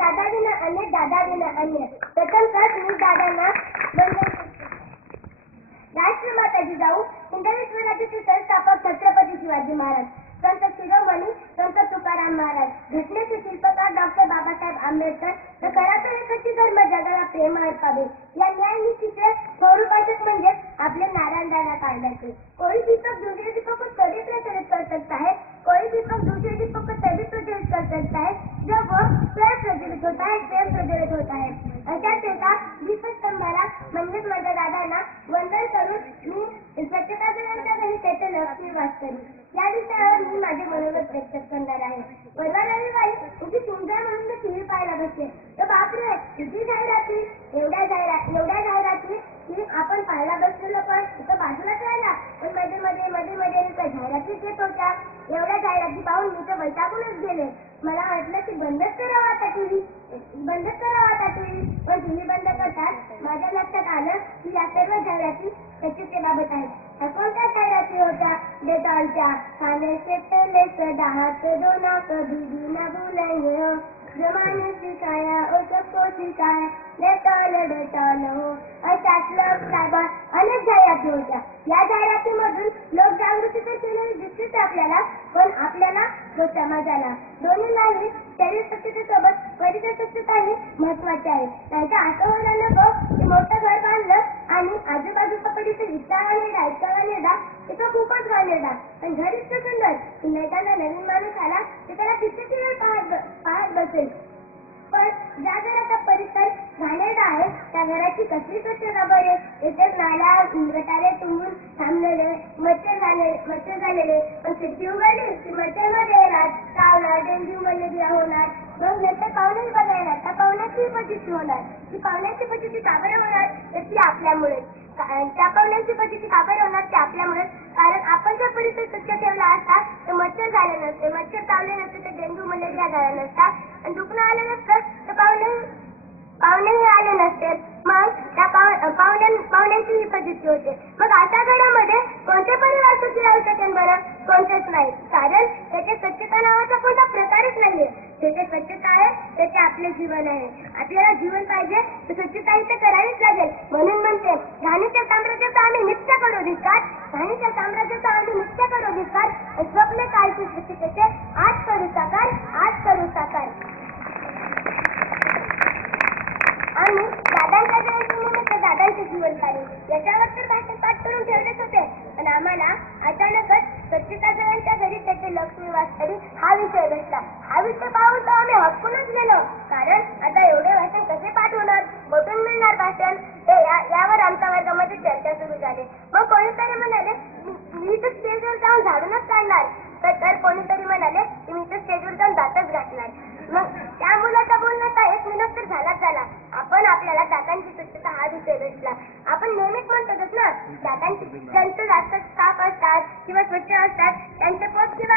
दादा विना अन्य दादा विना अन्य. प्रथम तर मी दादांना राष्ट्रमाता जिजाऊ हिंदवी स्वराज्याचे संस्थापक छत्रपती शिवाजी महाराज. संत शिरोमणी संत तुकाराम महाराज. घटनेचे शिल्पकार डॉक्टर बाबासाहेब आंबेडकर. व खरातर एकची धर्म जगाला प्रेम अर्पावे. या न्याय निश्चित स्वरूपाचक म्हणजे आपले नारायण दादा काढण्याचे कोळी दीपक दुसरे दीपक को तभी प्रज्वलित कर सकता है कोई दीपक दूसरे दीपक को तभी प्रज्वलित कर सकता है जब वो स्वयं होत आहेत है स्वयं प्रज्वलित होता है अशाच एका दीपस्तंभाला म्हणजेच माझ्या दादांना वंदन करून मी स्वच्छता दिनाच्या घरी त्याचे लक्ष्मी वास करी या विषयावर मी माझे मनोगत व्यक्त करणार आहे. परवा रविवारी तुझी सुंदर म्हणून मी टीव्ही पाहायला बसते तर बापरे किती जाहिराती एवढ्या जाहिराती एवढ्या जाहिराती की आपण पाहायला बसलेलो पण मध्ये मध्ये मध्ये मध्ये त्या जाहिरातीच येत होत्या एवढ्या जाहिराती पाहून मी तर वैतागूनच गेले. मला वाटलं की बंदच करावा आता टीव्ही. बंदच करावा आता टीव्ही. पण तुम्ही बंद करतात माझ्या लक्षात आलं की या सर्व जाहिराती स्वच्छतेबाबत आहेत. ह्या कोणत्या जाहिराती होत्या? डेटॉलच्या. खाने से पहले सदा हाथ धोना कभी भी न भूलेंगे जमाने सिखाया और सबको सिखाया डेटॉल डेटॉल हो. अशाच लोक साहेबा अनेक जाहिराती होत्या. या जाहिराती लोक जागृती तर केलेली दिसतेच आपल्याला पण आपल्याला व समाजाला दोन्हीलाही शरीर स्वच्छतेसोबत परिसर स्वच्छताही महत्वाची आहे. नाहीतर असं व्हायला नको की मोठं घर बांधलं आणि आजूबाजूचा परिसर इतका घाणेरडा इतका घाणेरडा तिथं खूपच घाणेरडा पण घर इतकं सुंदर की नवीन माणूस आला की त्याला किती पाहत पाहत बसेल. पण ज्या घराचा परिसर घाणेरडा आहे त्या घराची कसली स्वच्छता बरे इथेच नाला गटारे तुंबून थांबलेले मच्छर झाले मच्छर झालेले. पण खिडकी उघडली की मच्छरमध्ये येणार चावणार डेंग्यू मलेरिया होणार. मग नंतर पाहुणेच बघायला त्या पाहुण्याची पचिती होणार. ती पाहुण्याची पचिती काबर होणार? तर ती आपल्यामुळे त्या पाहुण्याची पचिती काबर होणार? ते आपल्यामुळे. कारण आपण जर परिसर स्वच्छ ठेवला असता तर मच्छर झाले नसते. मच्छर चावले नसते तर डेंग्यू मलेरिया झाला नसता. आणि दुखणं पाहुण्यांची ही पद्धती होते. मग आता घरामध्ये कोणते परिवार सुखी राहू शकेल बरं? कोणतेच नाही. कारण त्याचे स्वच्छता नावाचा कोणता प्रकारच नाहीये. त्याचे स्वच्छता आहे त्याचे आपले जीवन आहे. आपल्याला जीवन पाहिजे तर स्वच्छता इथे करावीच लागेल. म्हणून म्हणते राणीच्या साम्राज्याचा आम्ही नित्य करू दिसतात राणीच्या साम्राज्याचा आम्ही नित्य करू दिसतात स्वप्न काळजी त्याचे. आज करू साकार आज करू साकार आणि दादांच्या जयंतीनिमित्त दादांचे याच्यावर तर भाषण पाठ करून ठेवलेच होते. पण आम्हाला अचानकच स्वच्छता घरी त्याचे लक्ष्मी वास्तरी हा विषय भेटला. हा विषय पाहून तर आम्ही हक्कूनच गेलो. कारण आता एवढे भाषण कसे पाठ होणार? कुठून मिळणार भाषण? या- यावर आमच्या वर्गामध्ये चर्चा सुरू झाली. मग कोणीतरी म्हणे "मी- मी तर स्टेजवर जाऊन झाडूनच काढणार तर तर कोणीतरी म्हणाले की मी तर स्टेजवर जाऊन दातच घासणार मग त्या मुलाचा बोलण्याचा एक विनोद तर झालाच झाला आपण आपल्याला दातांची स्वच्छता हा विषय भेटला आपण नेहमीच म्हणतोच जास्त ताप असतात किंवा स्वच्छ असतात त्यांचे पोट किंवा